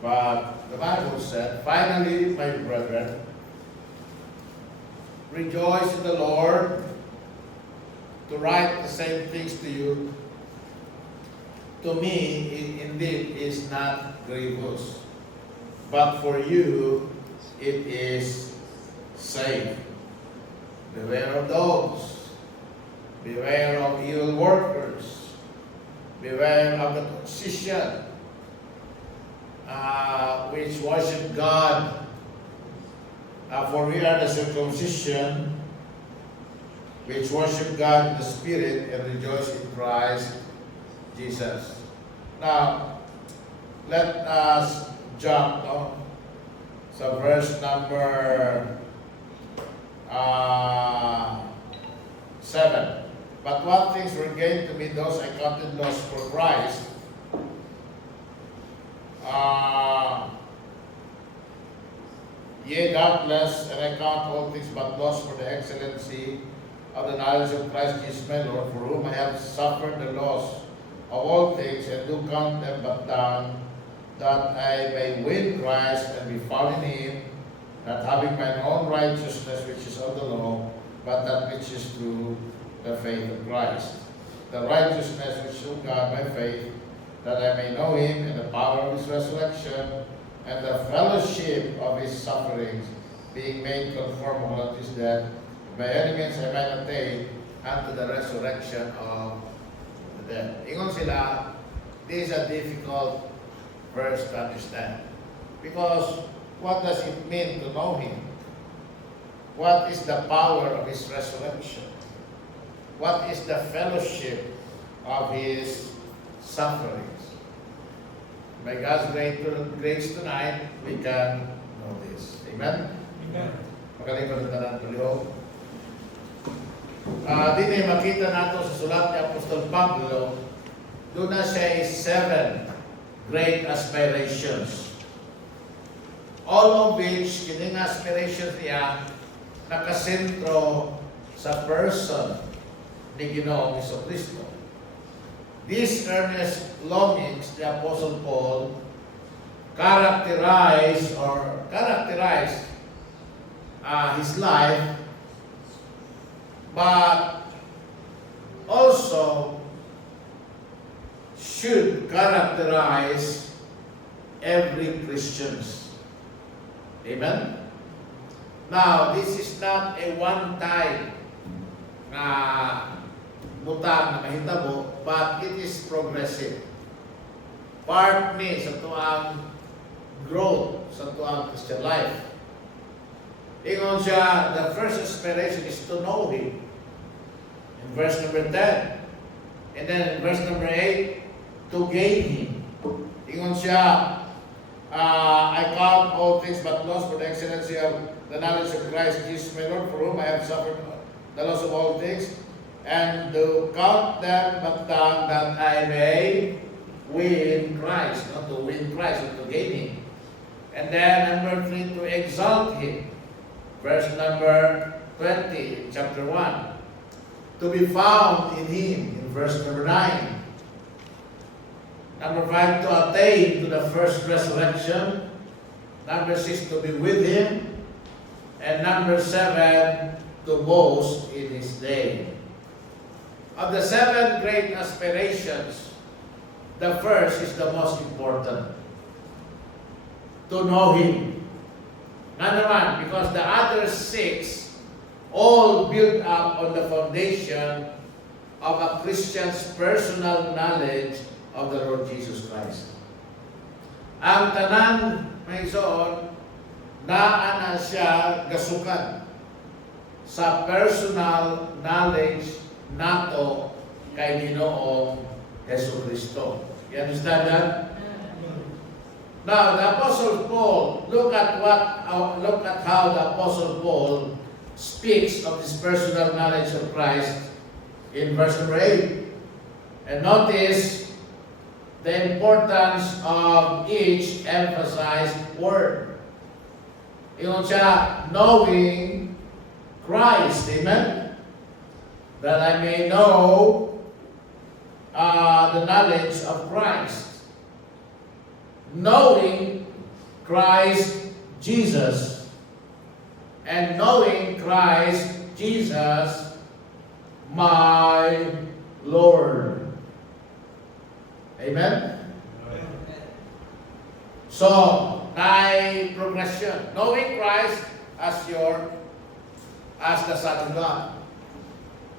But the Bible said, finally, my brethren, rejoice in the Lord. To write the same things to you, to me, indeed, is not grievous. But for you, it is safe. Beware of dogs. Beware of evil workers. Beware of the position which worship God. For we are the circumcision which worship God in the Spirit and rejoice in Christ Jesus. Now, let us jump to verse number 7. But what things were gained to me, those I counted loss for Christ. Yea, doubtless, and I count all things but loss for the excellency of the knowledge of Christ Jesus my Lord, for whom I have suffered the loss of all things, and do count them but dung, that I may win Christ and be found in him, not having mine own righteousness which is of the law, but that which is through the faith of Christ. The righteousness which is of God by faith, that I may know him and the power of his resurrection, and the fellowship of his sufferings, being made conformable unto his death, by any means I might attain unto the resurrection of the dead. Ingon sila, this is a difficult verse to understand. Because what does it mean to know him? What is the power of his resurrection? What is the fellowship of his sufferings? By God's grace tonight, we can know this. Amen? Amen. Magaling na ng tulio. Dini makita nato sa sulat ni Apostol Pablo, doon na siya is 7 great aspirations. All of which, kining aspirations niya, nakasentro sa person ni Ginoong Jesucristo. These earnest longings, the Apostle Paul characterized his life, but also should characterize every Christians. Amen? Now, this is not a one-time butang na mahitabo, but it is progressive. Part ni sa tuang growth sa tuang Christian life. Ingon siya, the first aspiration is to know him. In verse number 10. And then in verse number 8, to gain him. Ingon siya, I count all things but loss for the excellency of the knowledge of Christ Jesus my Lord, for whom I have suffered the loss of all things, and to count them but dung, that I may win Christ, not to win Christ, but to gain him. And then number 3, to exalt him. Verse number 20, chapter 1. To be found in him, in verse number 9. Number 5, to attain to the first resurrection. Number 6, to be with him. And number 7, to boast in his name. Of the 7 great aspirations, the first is the most important. To know him. Naman, because the other 6 all built up on the foundation of a Christian's personal knowledge of the Lord Jesus Christ. Ang tanan may soon, naa na siya gasukan sa personal knowledge nato kay Ginoong Jesucristo. You understand that? Now, the Apostle Paul, look at how the Apostle Paul speaks of his personal knowledge of Christ in verse number 8. And notice the importance of each emphasized word. Yung siya, knowing Christ. Amen? That I may know the knowledge of Christ. Knowing Christ Jesus. And knowing Christ Jesus, my Lord. Amen? So, may progression. Knowing Christ as the Son of God.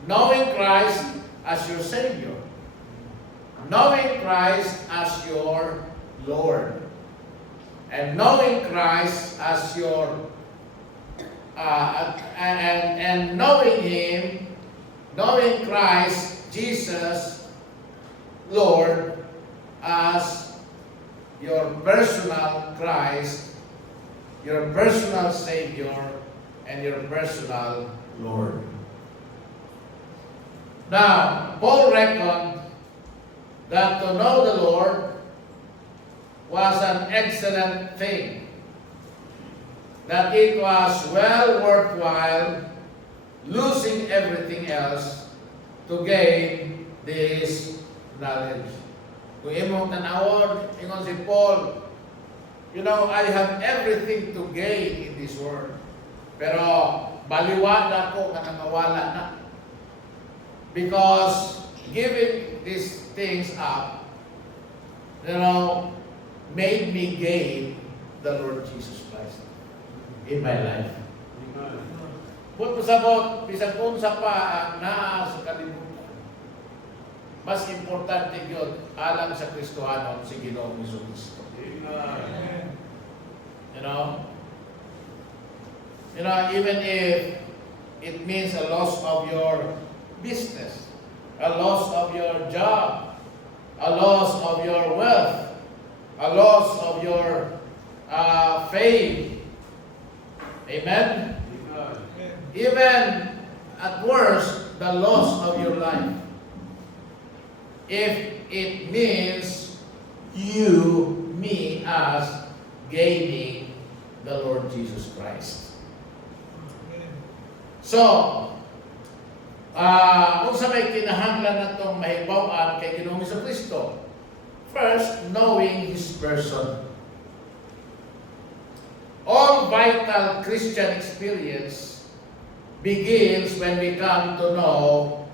Knowing Christ as your Savior. Knowing Christ as your Lord. And knowing Christ as your and knowing Him, knowing Christ Jesus, Lord, as your personal Christ, your personal Savior, and your personal Lord. Now, Paul reckoned that to know the Lord was an excellent thing, that it was well worthwhile losing everything else to gain this knowledge. Kung imong tanawon, ingon si Paul, you know, I have everything to gain in this world. Pero baliwa na ko nga nangawala na. Because giving these things up, you know, made me gain the Lord Jesus Christ in my life. But pasabot, bisag unsa pa ang naa sa kalibutan, mas importante yun alang sa Kristohanon si Ginoong Jesucristo. You know, even if it means a loss of your business, a loss of your job, a loss of your wealth, a loss of your faith. Amen? Even at worst, the loss of your life. If it means you, me, us gaining the Lord Jesus Christ. So, kung sa may kinahanglan na itong mahibawan kay Ginoong Jesucristo, first, knowing His person. All vital Christian experience begins when we come to know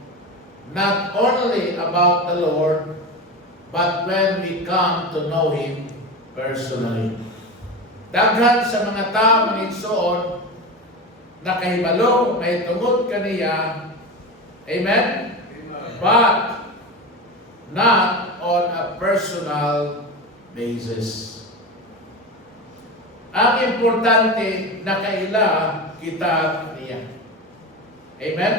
not only about the Lord, but when we come to know Him personally. Daghan sa mga tao manigsoon nakahibalo, may tungod kaniya, amen? But not on a personal basis. Ang importante na kaila kita niya. Amen?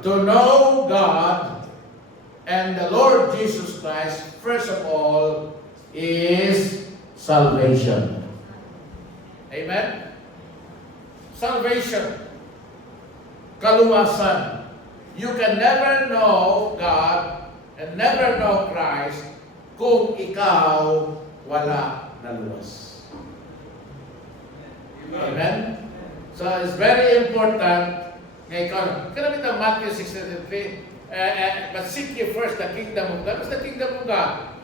To know God and the Lord Jesus Christ, first of all, is salvation. Amen? Salvation. Kaluwasan. You can never know God and never know Christ kung ikaw wala na luwas. Amen? So it's very important. Ngayon, kanamit ang Matthew 6:33, but seek ye first the kingdom of God. What's the kingdom of God?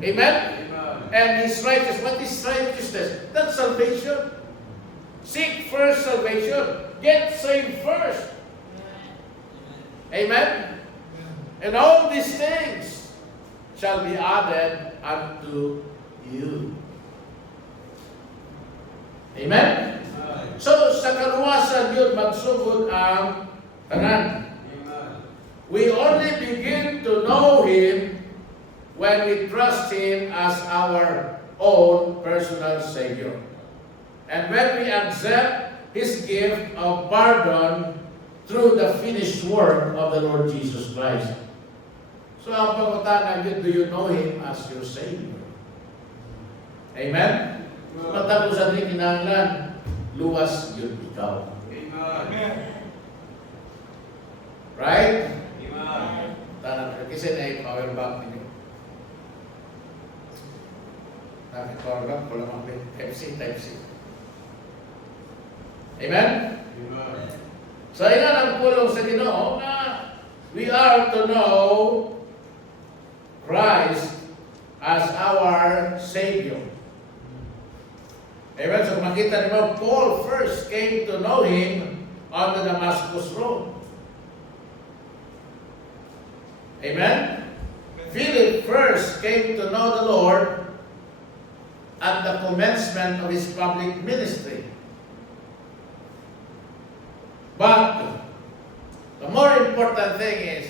Amen? And His righteousness. What is righteousness? That's salvation. Seek first salvation. Get saved first. Amen? And all these things shall be added unto you. Amen? So, sa kaluwasan yun, magsugod ang tanan. We only begin to know Him when we trust Him as our own personal Savior. And when we accept His gift of pardon through the finished work of the Lord Jesus Christ. So, ang pangutana yun, do you know Him as your Savior? Amen? Matapos sa ating kinahanglan, luwas yun ikaw. Amen. Right? Amen. Tanang kasi na yung power bank ninyo. Nakit power bank, wala mang Type-C. Amen? Amen. So, yan ang pulong sa Ginoo na we are to know Christ as our Savior. Amen? So makita niyo, Paul first came to know Him on the Damascus Road. Amen? Philip first came to know the Lord at the commencement of his public ministry. But the more important thing is,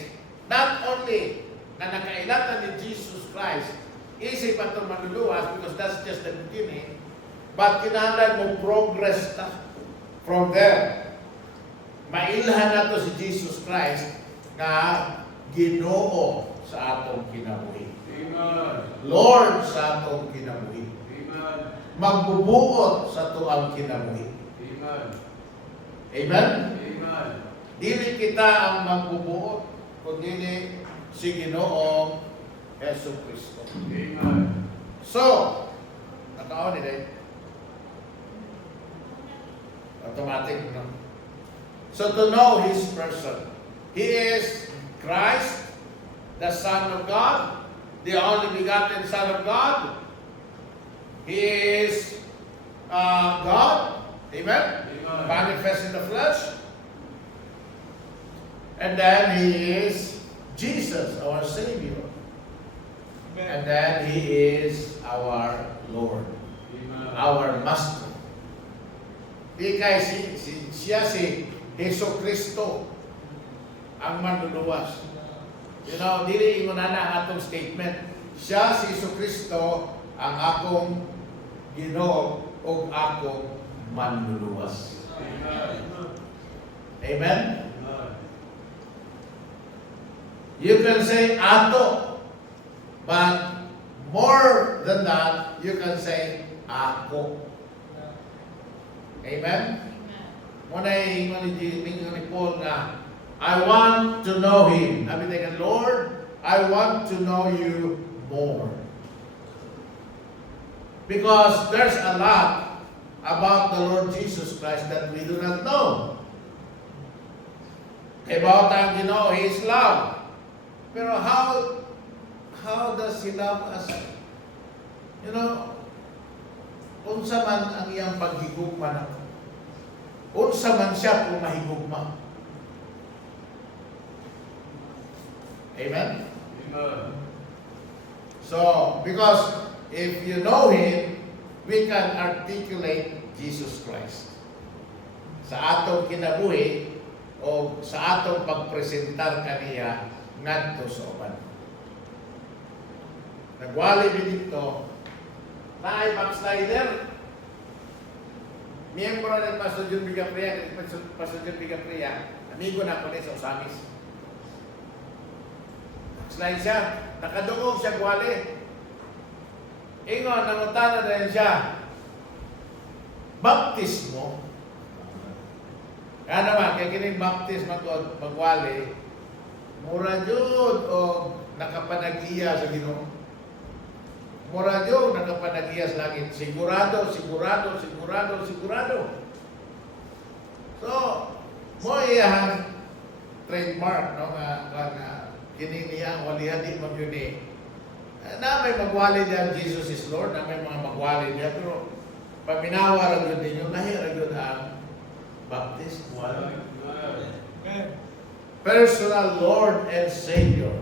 not only na nakailatan ni Jesus Christ, easy pa itong maluluwas because that's just the beginning, but kinahanglan mo progress na from there. Mailhan na to si Jesus Christ na Ginoo sa atong kinabuhi. Amen. Lord sa atong kinabuhi. Amen. Magbubuot sa tuang kinabuhi. Amen. Amen? Amen. Dili kita ang magbubuot, kundi si Ginoong Yesu Kristo. Amen. So, nakaon din. Automatic, no? So to know His person, He is Christ, the Son of God, the only begotten Son of God. He is God, amen? Amen. Manifest in the flesh. And then He is Jesus, our Savior. And then He is our Lord, Amen. our Master. Di kay siya si Hesus Kristo ang manluluwas. You know, dili ingon na ang atong statement. Siya si Hesus Kristo ang akong Ginoo o akong manluluwas. Amen. Amen? Amen. You can say ato, but more than that, you can say ako. Amen? Muna yung ni Paul nga, I want to know Him. Sabi tayo, Lord, I want to know You more. Because there's a lot about the Lord Jesus Christ that we do not know. About ang Ginoo, He is love. Pero how does He love us? You know, unsa man ang iyang paghigugma na. Unsa man siya kung mahigugma. Amen? Amen. So, because if you know Him, we can articulate Jesus Christ. Sa atong kinabuhi o sa atong pagpresentar kaniya ngadto sa uban. Nagwali mi dito na ay backslider. Miyembro ng Pastor John Bigapria, Pastor John Bigapria, amigo na ako ni sa Usamis. Backslide siya, nakadungog siya gwali. Ingon, nangutana na rin siya, baptismo. Kaya naman, kaya kining baptismo ko, magwali, mura yun o nakapanag-iya sa Ginoo. Mura yun, nakapanag-iya sa langit. Sigurado, sigurado, sigurado, sigurado. So, mo iyang trademark, no, nga kining niya, walihan di mo yun eh. Na may magwali diyan, Jesus is Lord, na may mga magwali diyan, pero paminawa lang yun ninyo, nahirag yun ang baptism. Personal Lord and Savior.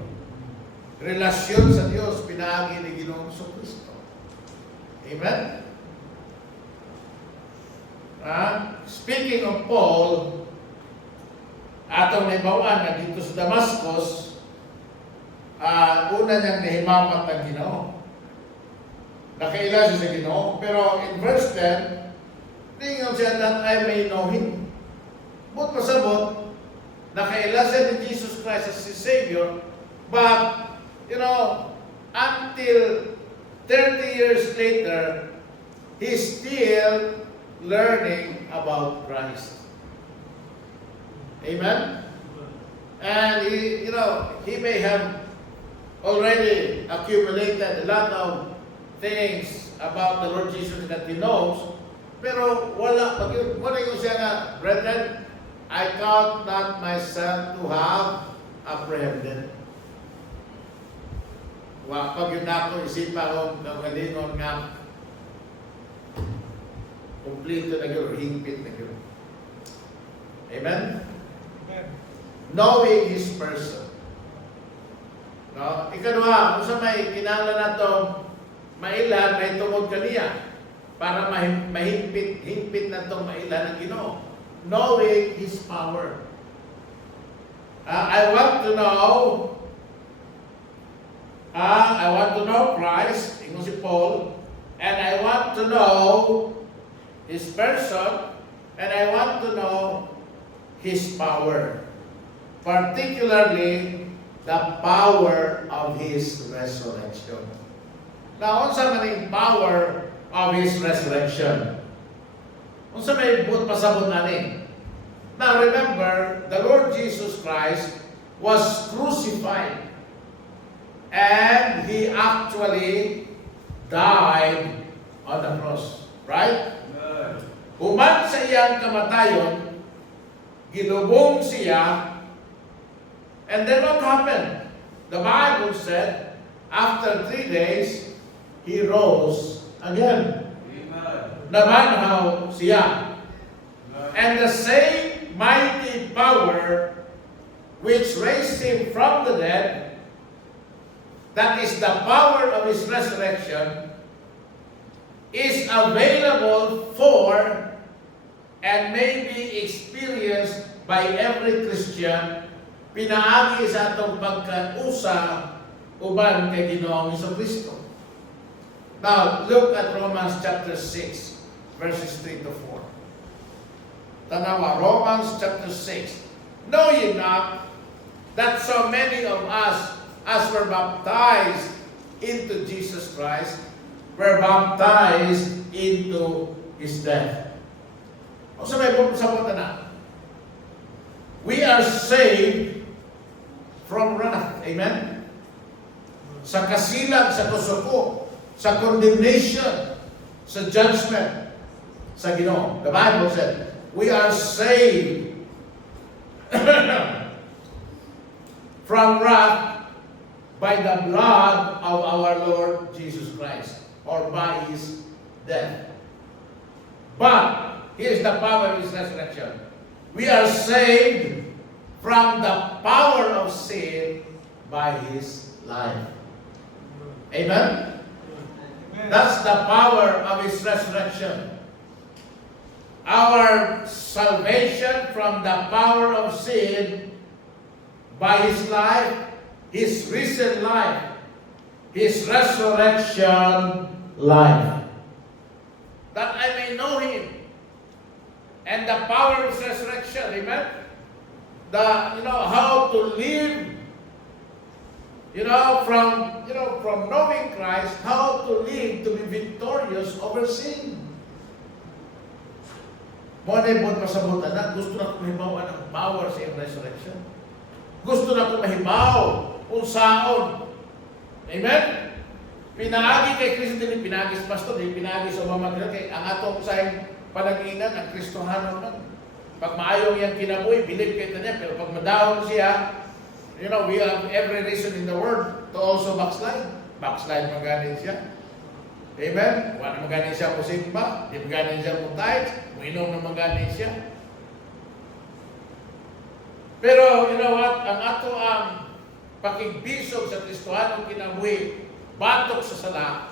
Relasyon sa Diyos, pinaagi ni Ginoong Kristo. Amen? Speaking of Paul, atong naibawaan na dito sa Damascus, una niyang nahimamat ng Ginoo. Nakaila siya sa Ginoo. Pero in verse 10, ningon siya that I may know Him. But pasabot, nakaila siya ni Jesus Christ as His Savior, but, you know, until 30 years later, he's still learning about Christ. Amen? And he, you know, he may have already accumulated a lot of things about the Lord Jesus that he knows, pero wala yung siya nga, brethren, I count not myself to have apprehended. Pag yun ako, isipa ko, nagalingon nga, Kumplito na yun, hingpit na yun. Amen? Knowing His person. No? Ikaduha, kung sa may kinala na itong mailan, may tungod kaniya para mahingpit na itong mailan ng Ginoo. Knowing His power. I want to know Christ, ingon si Paul, and I want to know His person, and I want to know His power. Particularly, the power of His resurrection. Now, unsa man ang power of His resurrection? Unsa may buot pasabot ani? Now, remember, the Lord Jesus Christ was crucified, and He actually died on the cross. Right? Human sa iyang kamatayon, ginubong siya. And then what happened? The Bible said, after 3 days, He rose again. Nabanhaw siya. And the same mighty power which raised Him from the dead, that is the power of His resurrection, is available for and may be experienced by every Christian pinaagi sa atong pagkausa uban kay Ginoong Jesucristo. Now, look at Romans chapter 6, verses 3 to 4. Tanawa, Romans chapter 6. Know ye not that so many of us, as were baptized into Jesus Christ, were baptized into His death? O sa may sabot na, we are saved from wrath. Amen? Sa kasilag, sa kusuko, sa condemnation, sa judgment, sa Ginoo. The Bible said, we are saved from wrath by the blood of our Lord Jesus Christ, or by His death. But here's the power of His resurrection. We are saved from the power of sin by His life. Amen? That's the power of His resurrection. Our salvation from the power of sin by His life, His risen life, His resurrection life. That I may know Him and the power of His resurrection. Amen? How to live, from knowing Christ, how to live to be victorious over sin. Mo na ibon pasabutan na, gusto na kong mahibaw ang power sa iyong resurrection. Gusto na kong mahibaw kung saan. Amen? Pinaagi kay Kristo din, pinaagi sa pastor, pinaagi sa mamagral, kay ang atong sa panaginan, ang Kristohano man. Pag maayong yung kinabuhi, believe kayo niya, pero pag madahon siya, we have every reason in the world to also backslide. Backslide maganin siya. Amen? Wala maganin siya po simba, di maganin siya po tithes, uminom na maganin siya. Pero, you know what? Ang ato ang pakigbisog sa Kristohanong kinabuhi, batok sa sala,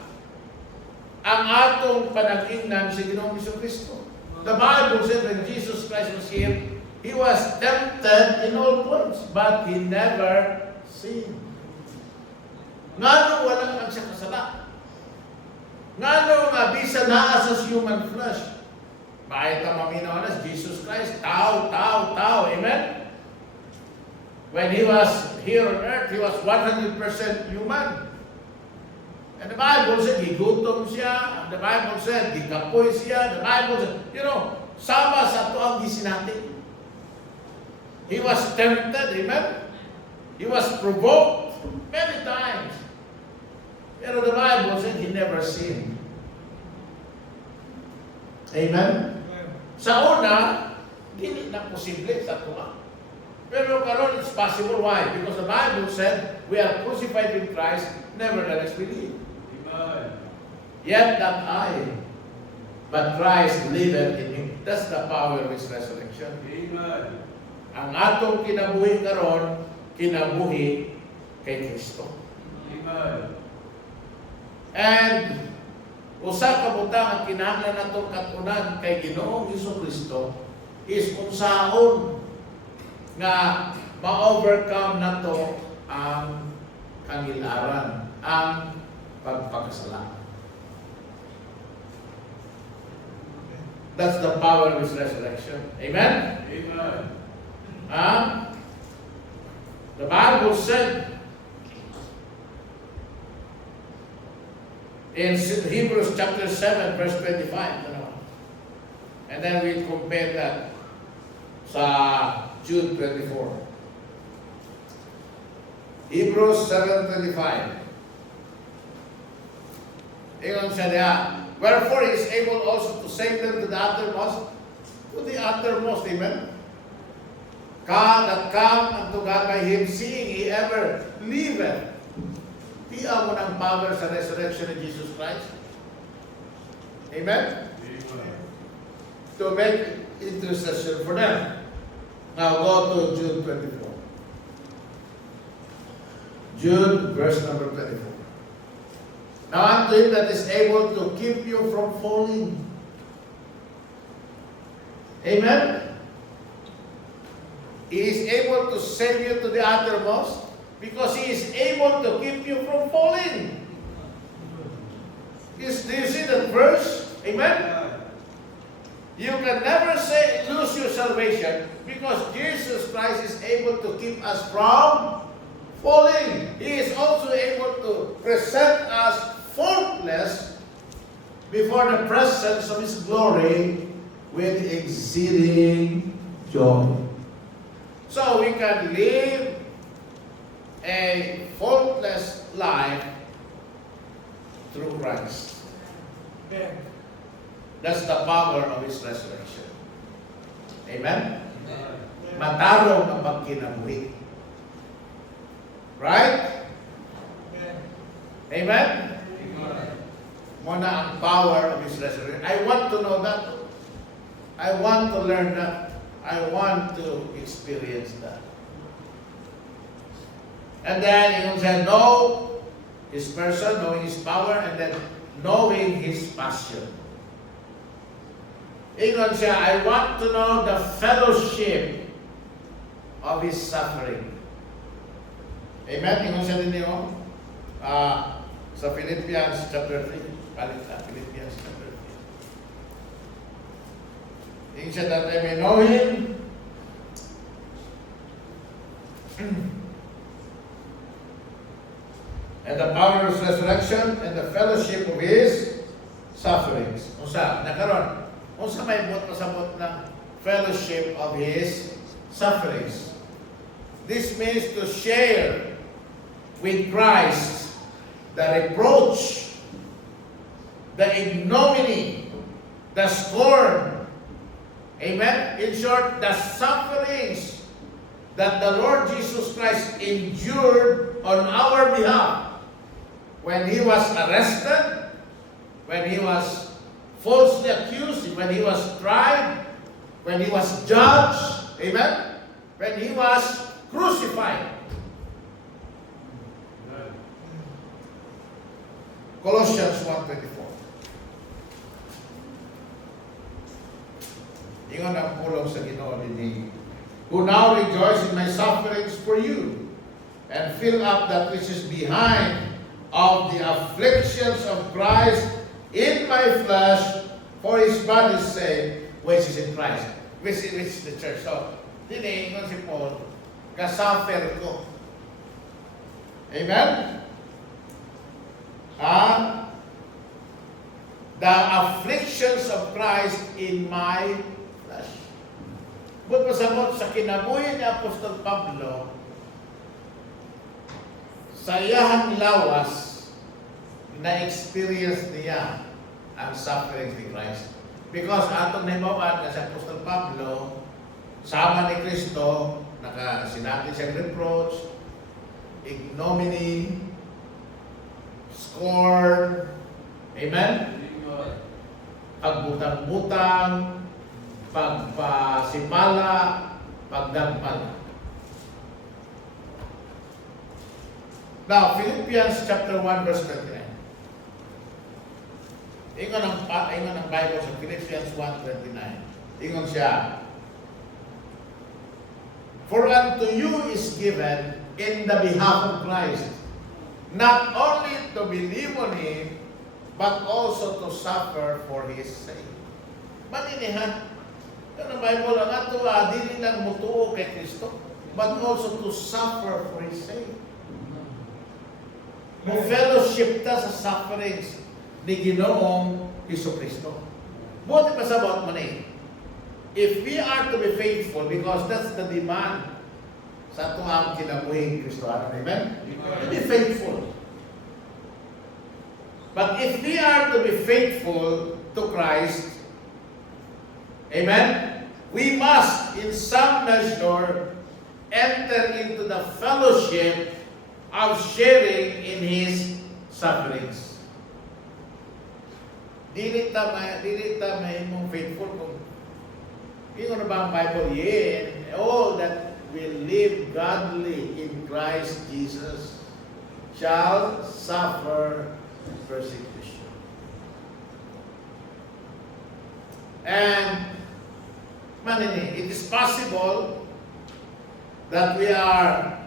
ang atong panagingnan sa Ginoong Jesucristo. The Bible said when Jesus Christ was here, He was tempted in all points, but He never sinned. Ngano wala man siya kasala? Ngano nga bisa naa sa human flesh? Bakit ang maminawanas? Jesus Christ, tao. Amen? When He was here on earth, He was 100% human. And the Bible said, gigutom siya. The Bible said, gikapoy siya. The Bible said, sama sa ito ang gisinati. He was tempted, amen? He was provoked many times. Pero the Bible said, He never sinned. Amen? Sa una, hindi na posible sa tuwa. Pero karon it's possible. Why? Because the Bible said, we are crucified with Christ, nevertheless we live. Yet that I but Christ liveth in him. That's the power of his resurrection. Amen. Ang atong kinabuhi karon, kinabuhi kay Kristo. Amen. And usa ka butang ang kinahanglan natong katunan kay Ginoong Hesukristo is kung saon nga ma-overcome nato ang kangilaran, ang pagpakasala. That's the power of his resurrection. Amen? Amen. The Bible said in Hebrews chapter 7, verse 25. And then we compare that sa Jude 24. Hebrews 7:25. Ingon siya niya, wherefore he is able also to save them to the uttermost, amen? That come unto God by him, seeing he ever liveth. Tiya mo ng power sa resurrection of Jesus Christ. Amen? Amen. To make intercession for them. Now go to Jude 24. Jude, verse number 24. Now unto him that is able to keep you from falling. Amen? He is able to save you to the uttermost because he is able to keep you from falling. Do you see that verse? Amen? You can never say lose your salvation because Jesus Christ is able to keep us from falling. He is also able to present us faultless before the presence of his glory with exceeding joy. So we can live a faultless life through Christ. That's the power of his resurrection. Amen? Matarong ang pagkinabuhi. Right? Amen? Muna ang power of his resurrection. I want to know that. I want to learn that. I want to experience that. And then you can know his person, knowing his power, and then knowing his passion. Ingon siya, I want to know the fellowship of his suffering. Amen? Ingon siya din niyo sa Philippians chapter 3. Palit na, Philippians chapter 3. Ingon siya that I may know him and the power of his resurrection and the fellowship of his sufferings. Unsa? Nakaroon. Unsa may pasabot ng fellowship of his sufferings. This means to share with Christ the reproach, the ignominy, the scorn. Amen? In short, the sufferings that the Lord Jesus Christ endured on our behalf when he was arrested, when he was falsely accused, when he was tried, when he was judged, amen? When he was crucified. Colossians 1:24. Ingon ang pulong sa Ginoo dinhi. Who now rejoice in my sufferings for you, and fill up that which is behind of the afflictions of Christ in my flesh, for his body's sake, which is in Christ, which is the church. So, dini ingon si Paul, kasuffer ko. Amen? The afflictions of Christ in my flesh. But pasabot sa kinabuhi ni Apostol Pablo, sa iyahang lawas, na-experience niya ang suffering ni Christ. Because atong nahimawan na si Apostol Pablo, sama ni Kristo, sinabi siyang reproach, ignominy, scorn, amen? pagbutang-butang, pagpasimala, pagdagpal. Now, Philippians chapter 1 verse 29. Ingon ang Bible sa Philippians 1:29. Ingon siya, "For unto you is given in the behalf of Christ, not only to believe on Him, but also to suffer for His sake." Maninihan. Ito ang Bible, ang ato, dili lang mutuo kay Kristo, but also to suffer for His sake. Mo-fellowship ta sa sufferings ni Ginoong Jesucristo. Buti pa sa about money. If we are to be faithful, because that's the demand sa ato ang kinabuhi Kristohanon, amen? To be faithful. But if we are to be faithful to Christ, amen, we must in some measure enter into the fellowship of sharing in His sufferings. Dili ta may mong faithful kung ingon na ba ang Bible? Yeah, and all that will live godly in Christ Jesus shall suffer persecution. And manini, it is possible that we are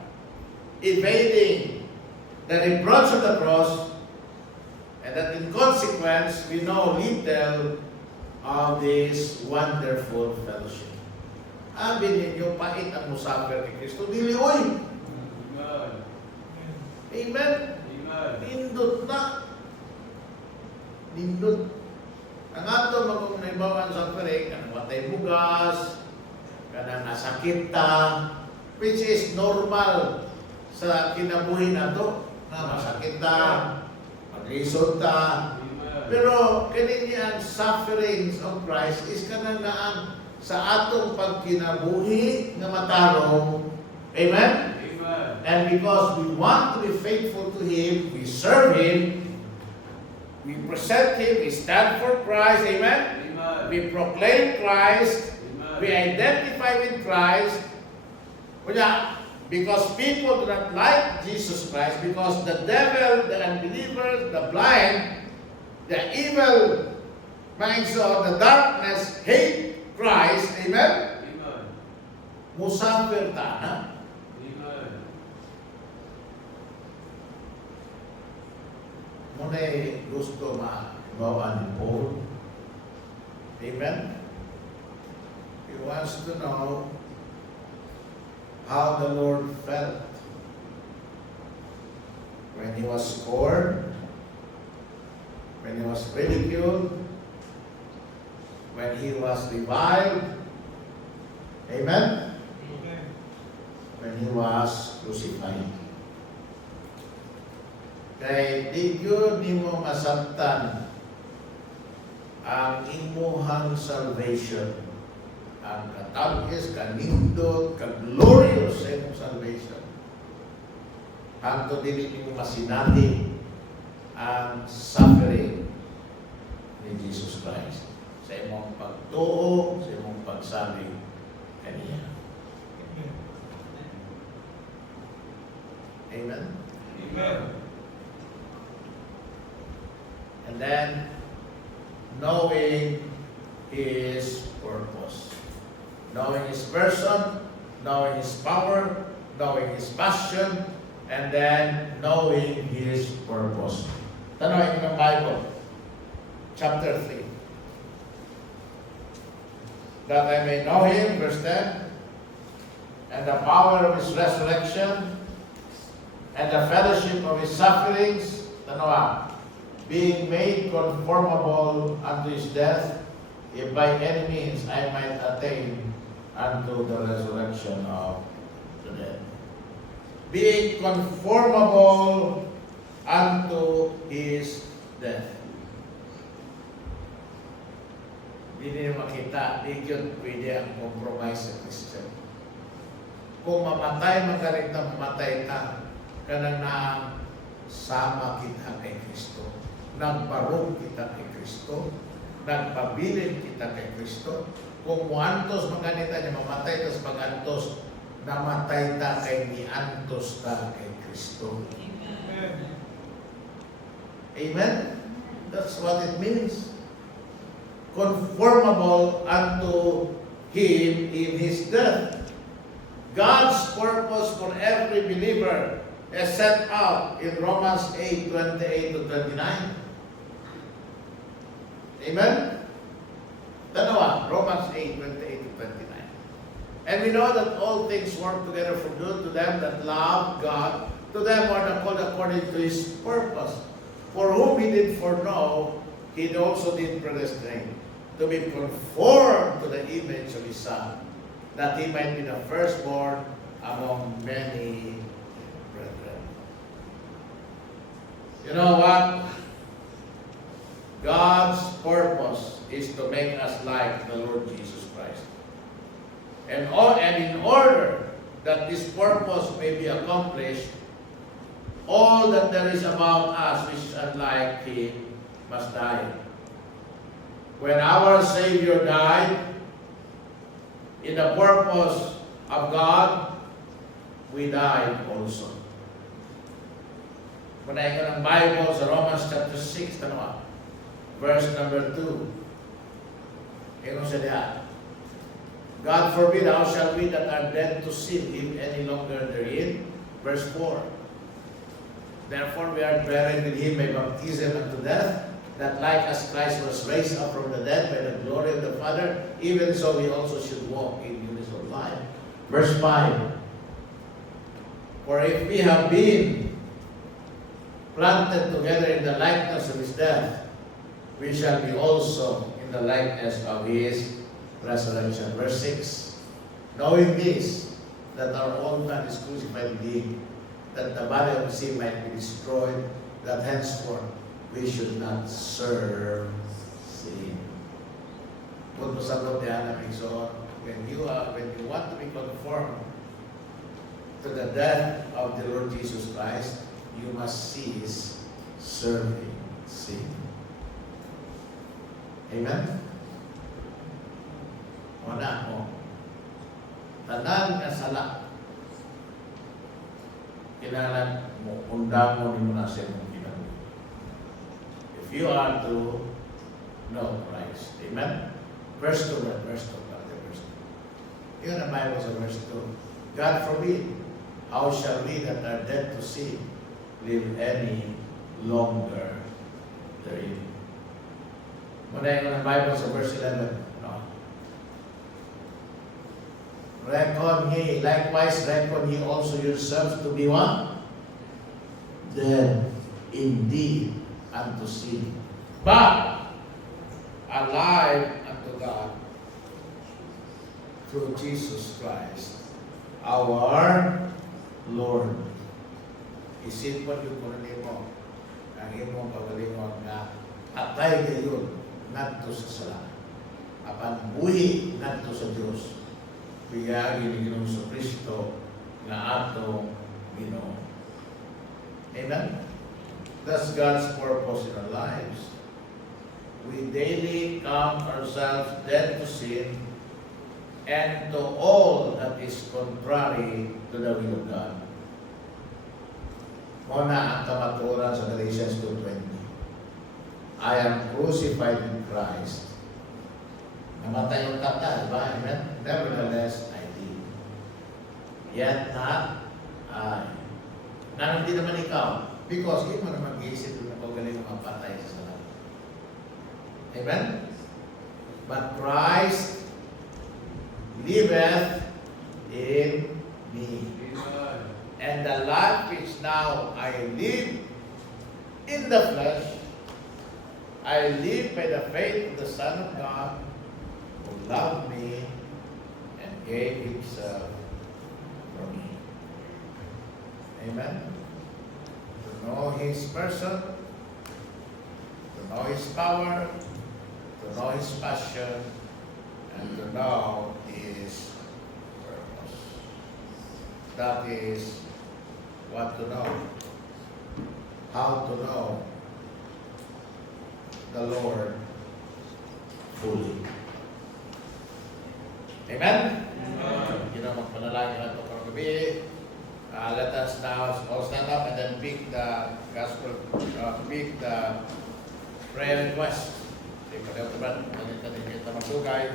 evading the reproach of the cross, and that in consequence, we know little of this wonderful fellowship. Abi ninyo, pait ang musafir kay Kristo. Dili, oy! Amen? Nindot na. Nindot. Ang ato magkong naibawan sa suffering, kanang watay bugas, kanang nasakit ta, which is normal sa kinabuhi na to, na masakit ta, maglisod ta. Pero kanini ang sufferings of Christ is kanang naan sa atong pagkinabuhi na matarong. Amen? Amen. And because we want to be faithful to Him, we serve Him, we present Him, we stand for Christ. Amen? Amen. We proclaim Christ, Amen. we identify with Christ. Because people do not like Jesus Christ, because the devil, the unbelievers, the blind, the evil minds of the darkness hate Christ. Amen? Amen. Musafir ta, ha? Amen. Muna'y gusto ma-ibawan ni Paul. Amen? He wants to know how the Lord felt when He was scorned, when He was ridiculed, when He was reviled. Amen? When He was crucified. Kay di yun nimo masabtan ang imuhang salvation. Ang katagis, kanindot, ka-glorious sa imong salvation. Hangtod dili nimo masinati ang suffering ni Jesus Christ sa imong pagtuo, sa imong pagsalig kaniya. Amen? Amen. And then, knowing His purpose. Knowing His person, knowing His power, knowing His passion, and then knowing His purpose. Tanawin ng Bible, chapter 3. That I may know Him, verse 10, and the power of His resurrection, and the fellowship of His sufferings, tanawa, being made conformable unto His death, if by any means I might attain unto the resurrection of the dead. Being conformable unto His death. Hindi niyo makita, di yun pwede ang compromise sa Christian. Kung mamatay, magaling na mamatay ka, kanang na sama kita kay Kristo. Nagbarog kita kay Kristo. nagpabilin kita kay Kristo. Kung muantos maganita niya, mamatay tas magantos, namatay ta kay miantos ta kay Kristo. Amen? That's what it means. Conformable unto Him in His death. God's purpose for every believer is set out in Romans 8:28 to 29. Amen? Dalawa, Romans 8:28 to 29. And we know that all things work together for good to them that love God, to them are called according to His purpose. For whom He did foreknow, He also did predestinate to be conformed to the image of His Son, that He might be the firstborn among many brethren. You know what? God's purpose is to make us like the Lord Jesus Christ. And in order that this purpose may be accomplished, all that there is about us which is unlike Him must die. When our Savior died, in the purpose of God, we died also. Punayin ko ng Bible sa Romans chapter 6, verse number 2. Ino siya diya. God forbid, how shall we that are dead to sin live any longer therein? Verse 4. Therefore we are buried with Him by baptism unto death, that like as Christ was raised up from the dead by the glory of the Father, even so we also should walk in newness of life. Verse 5. For if we have been planted together in the likeness of His death, we shall be also in the likeness of His resurrection. Verse 6. Knowing this, that our old man is crucified with Him, that the body of sin might be destroyed, that henceforth we should not serve sin. Kung masabot yan namin, so when you want to be conformed to the death of the Lord Jesus Christ, you must cease serving sin. Amen? Wala mo. Tanan na sala. Kailangan mo, undang mo, ni mo na siya mong ginagawa. If you are to know Christ. Amen? Verse 2, verse 2. Yun ang Bible sa verse 2. God forbid, how shall we that are dead to sin live any longer therein? Muna yung Bible sa verse 11. No. Likewise reckon ye also yourselves to be what? Dead indeed unto sin, but alive unto God through Jesus Christ, our Lord. Isip mo yung kunin mo, ang imong pagalingon na atay kayo ngadto sa sala. Apan buhi ngadto sa Dios. Biyagi ni Ginoong sa Kristo na ato Ginoo. Amen? That's God's purpose in our lives. We daily count ourselves dead to sin and to all that is contrary to the will of God. Muna ang kamaturan sa Galatians 2:20. I am crucified in Christ. Namatay yung kata, diba? Amen? Nevertheless, I live. Yet not I. Na hindi naman ikaw. Because hindi mo naman mag-iisip na pagaling ng mapatay sa salat. Amen? But Christ liveth in me. And the life which now I live in the flesh, I live by the faith of the Son of God, who loved me and gave Himself for me. Amen? To know His person, to know His power, to know His passion, and to know His purpose. That is what to know. How to know the Lord fully. Amen? Amen. You know, magpanalangin na ito karong gabi. Let us now all stand up and then pick the gospel, pick the prayer request. Hindi pa rin ito ba? Ganit-ganit kita masugay.